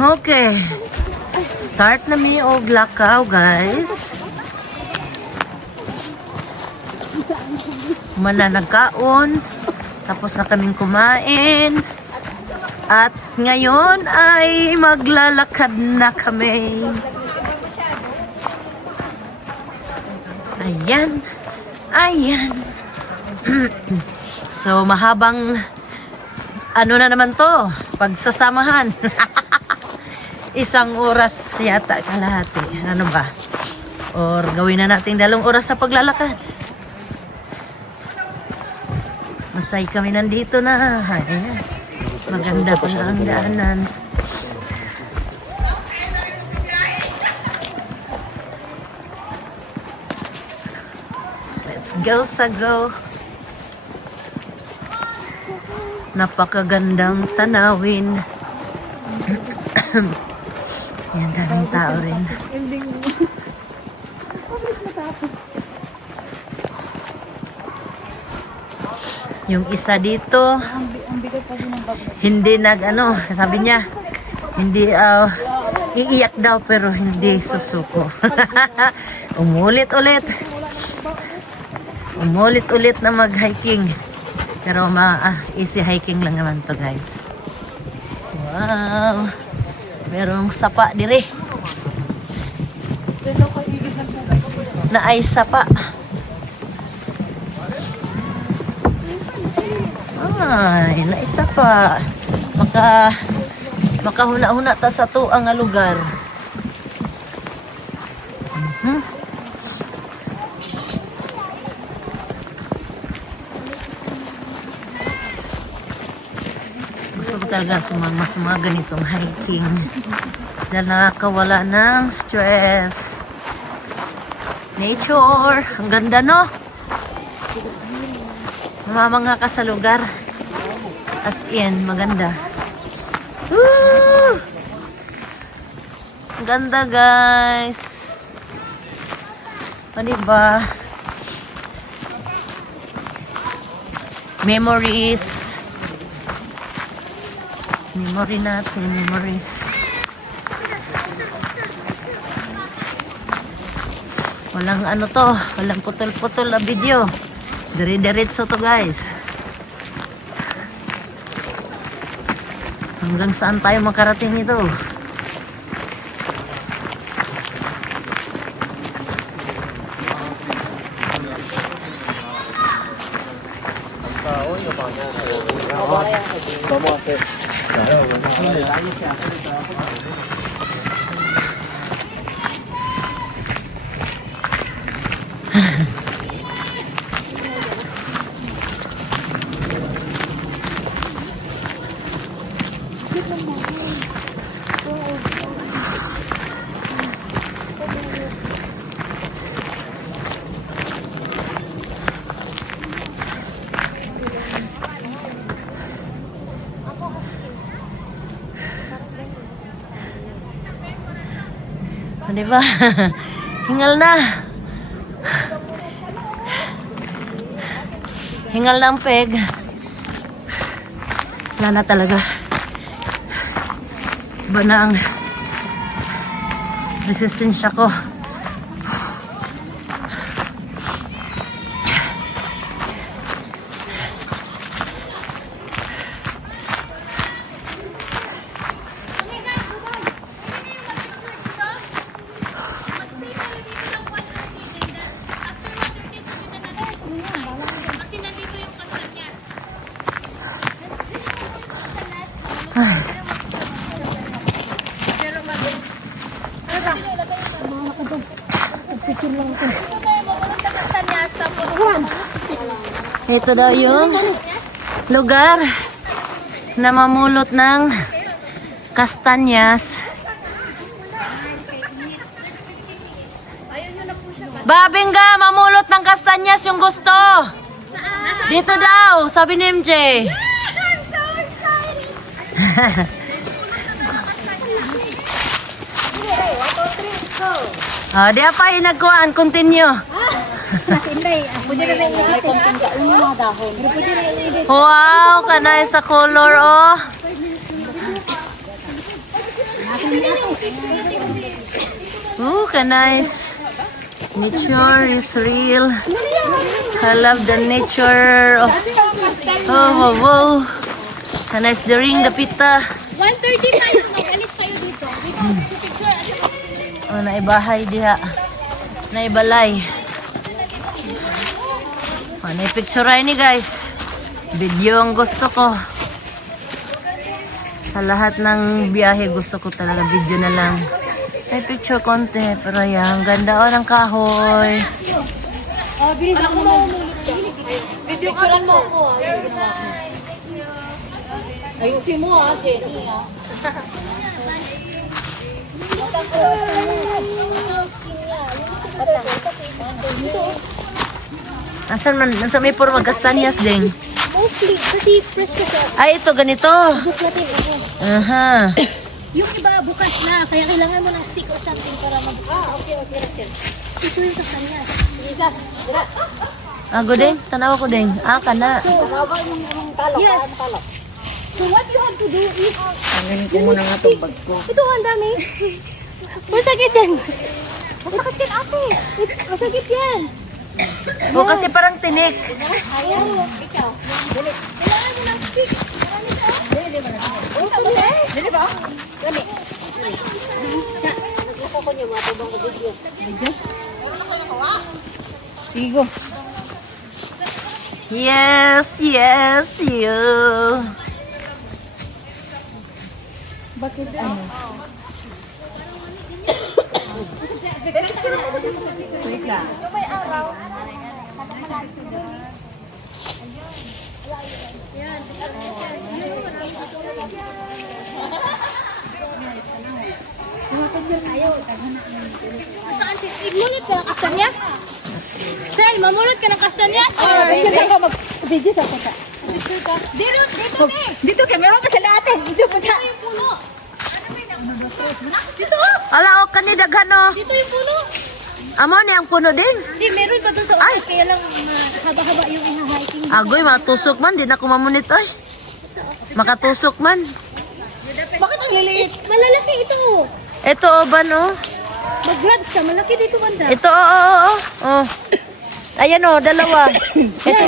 Okay. Start na mi og lakaw, guys. Mananagkaon. Tapos na kaming kumain. At ngayon ay maglalakad na kami. Ayan. Ayan. So, mahabang ano na naman to, pagsasamahan. 1 oras yata kalahati. Ano ba? Or gawin na natin 2 oras sa paglalakad. Masay kami nandito na. Ayan. Maganda pa na ang daanan. Let's go sa go. Napakagandang tanawin. Yan, daming tao rin. Yung isa dito, hindi sabi niya, hindi iiyak daw pero hindi susuko. Umulit-ulit na mag-hiking. Pero easy hiking lang naman to, guys. Wow! Merong sapa dire. Na ay sapa. Ay, naisa pa. Makahuna-huna ta sa tuang nga lugar. Gusto ko talaga sumama sa mga ganitong hiking. Dahil nakakawala ng stress. Nature. Ang ganda, no? Mamanga ka sa lugar. As in, maganda. Woo! Ang ganda, guys. O, diba? Memories. Memory natin, memories. Walang walang putol-putol na video. Dire-diretso to, guys. Hanggang saan tayo makarating ito? Diba? Hingal na. Hingal na ang peg. Wala na talaga. Iba na ang resistensya ko. Ito daw yung lugar na mamulot ng kastanyas. Babingga, mamulot ng kastanyas yung gusto. Dito daw, sabi ni MJ. I'm so excited! Di apa nagkuhan, continue. Wow, kanay sa color, oh. Oh, nice. Nature is real. I love the nature. Oh, wow, wow. Nice the ring, the pita. 1:30 tayo. Mag-alis kayo dito. Dito, picture. Oh, naibahay diha. Naibalay. Oh, naipicture ni guys. Video ang gusto ko. Sa lahat ng biyahe gusto ko talaga video na lang. May picture konti. Pero yan, ganda ng kahoy. Oh, bilis ako mo. Picturean mo ako. Ayusin mo Jenny. Nasaan may puro magkastanyas ding? Mostly, kasi fresh ko siya. Ay, ito ganito. Buklatin ako. Aha. Yung iba bukas na, kaya kailangan mo ng stick or something para mag... okay, Russell. Ito yung kasanya. Isa, dira. Ago ding, tanaw ko ding. Kana. Yes. So what you have to do is... Angin ko muna nga itong bag ko. Ito, ang dami. Masakit yan. Masakit yan, ate. Masakit yan. O kasi parang tinik. Ayaw. Ikaw. Dali. Kailangan mo ng stick. Dali ba? Dali ba? Dali. Naglako ko niya, matubang ko video. Sigo. Yes, yes, you. Bakit ano? Wait lang. May araw. Igmulot ka ng kastanyas? Sel, mamulot ka ng kastanyas? Or... Video sa kota. Dito, dito, ne! Dito kay meron pa sa lahat. Dito po siya. Dito yung puno. Dito, Ala, o kanidaghan no. dito yung puno. Amo ni ang puno din. Si meron pa doon sa ugat, kaya lang haba-haba yung iha-hiking. Agoy, matusok man. Di na ko mamunit oy. Makatusok man. Bakit ang liliit? Malalaki ito. Ito o ba no? Mag-gloves ka, malaki dito banda. Ito oh. Ayan o, dalawa. Ito.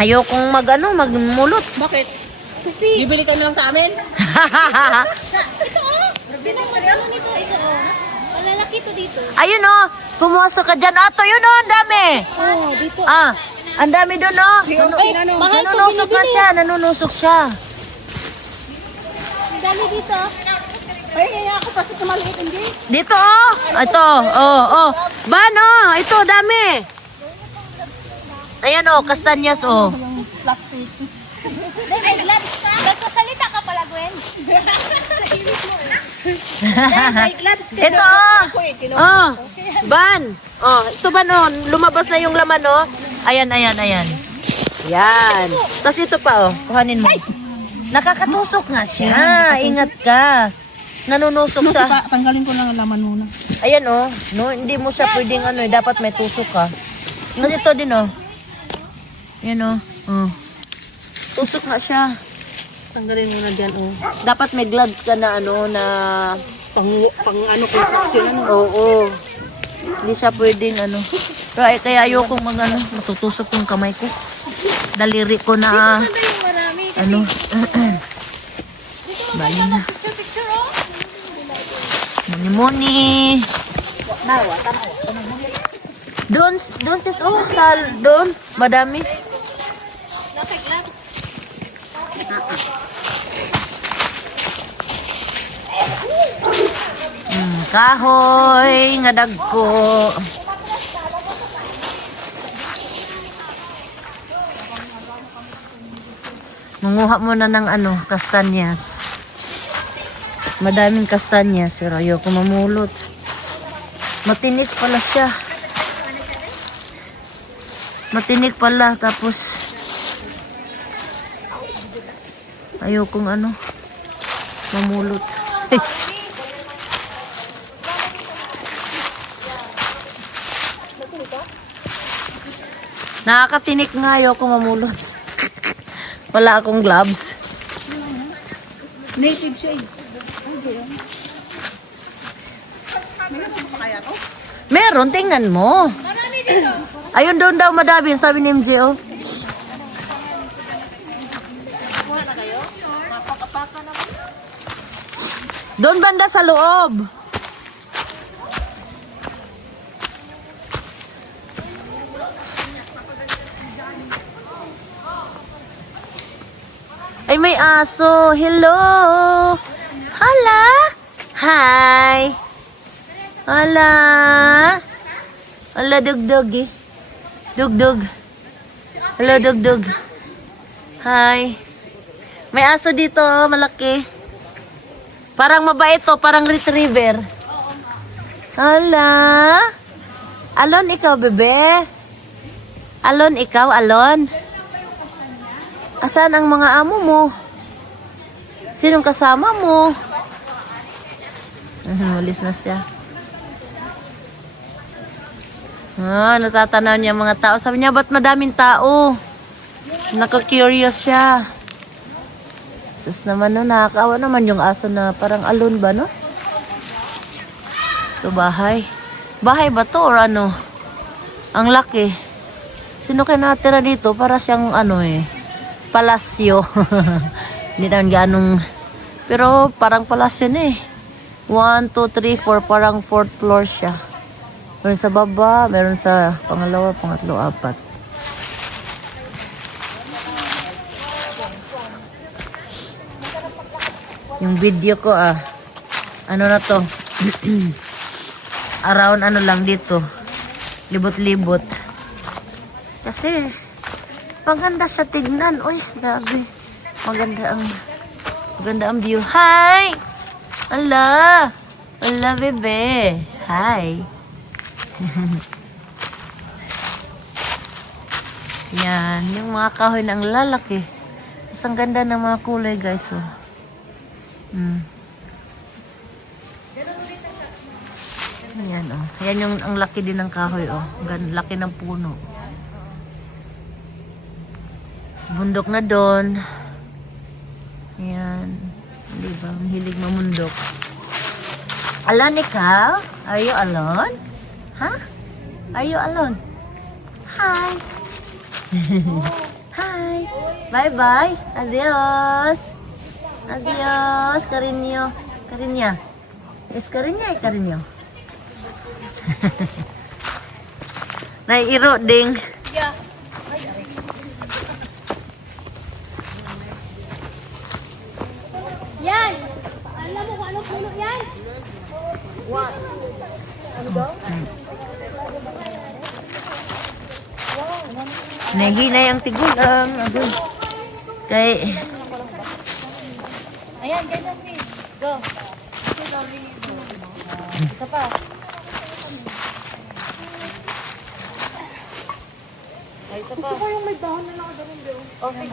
Ayokong magmulot. Bakit? Kasi, Bibili kami lang sa amin? ito madamo nito. Ito malalaki ito dito. Ayun o, pumasok ka dyan. Ato, yun o, ang dami. Oh, dito. Ah, ang dami doon o. Mahal to, Nanunusok na binibili. siya, nanunusok siya. Ang dami dito. Ay, kaya ako kasi maliit hindi. Dito o. Ito, Bano, ito, dami. Ayan o, kastanyas o. Plastic. Ay, nagsasalita ka pala, Gwen. Ito o. Ban. Ito ba no? Lumabas na yung laman o. Ayan. Yan. Tapos ito pa o. Kuhanin mo. Nakakatusok nga siya. Ingat ka. Nanunusok siya. Tanggalin ko lang ang laman muna. Ayan o. No, hindi mo siya pwedeng dapat may tusok ka. Tapos ito din o. Ayan o. Tusok nga siya. Tanggalin muna dyan, oh. Dapat may gloves ka na na Pang ano ko section, ano. oo. Hindi siya pwedeng Kaya ayoko matutusok yung kamay ko. Daliri ko na Maganda yung marami. Bali na. Picture, oh. Muni. Doon sis, doon. Madami. Naka-gloves. Kahoy, nga dagko. Manguha mo na ng kastanyas. Madaming kastanyas, pero ayoko mamulot. Matinik pala siya. Matinik pala, tapos ayokong mamulot. Nakakatinik nga, ayoko mamulot. Wala akong gloves. Native siya, eh. Meron, tingnan mo. Marami dito. Ayun doon daw madami, sabi ni MJ, oh. Doon banda sa loob. Ay, may aso. Hello. Hala. Hi. Hala. Hala, dugdug eh. Dugdug. Hello, dugdug. Hi. May aso dito, malaki. Parang mabait to, parang retriever. Hala. Alon, ikaw, bebe? Alon, ikaw, Alon? Asan ang mga amo mo? Sinong kasama mo? Walis na siya. Natatanaw niya mga tao. Sabi niya, ba't madaming tao? Naka-curious siya. Sus naman, no, nakakaawa naman yung aso na parang alon ba, no? Ito, bahay. Bahay ba to or ano? Ang laki. Sino kaya natira dito? Para siyang ano eh, palasyo. Hindi naman ganong, pero parang palasyo na eh. 1, 2, 3, 4, parang 4th floor siya. Meron sa baba, meron sa pangalawa, pangatlo, 4. Yung video ko ano na to? Around ano lang dito. Libot-libot. Kasi maganda siya tignan. Uy, grabe. Maganda ang view. Hi! Ala! Ala, bebe. Hi. Yan, yung mga kahoy ng lalaki. Mas ang ganda ng mga kulay, guys. Oh. Ayan, oh. Ayan yung ang laki din ng kahoy, oh. Laki ng puno. Tapos bundok na doon. Ayan. Di ba? Mahilig mamundok. Alon, ikaw? Are you alone? Huh? Are you alone? Hi. Hi. Bye-bye. Adios. Adios, Cariño. Cariña. Es Cariña, Cariño. Naiiro ding. Yeah. Yan. Alam mo kung anong puno yan? Nahinay ang tigulang. Agoy. Kay... Ayan, guys, go. Isa pa. Ay, isa pa. Ito pa yung may dahon na nakagaling doon. Okay.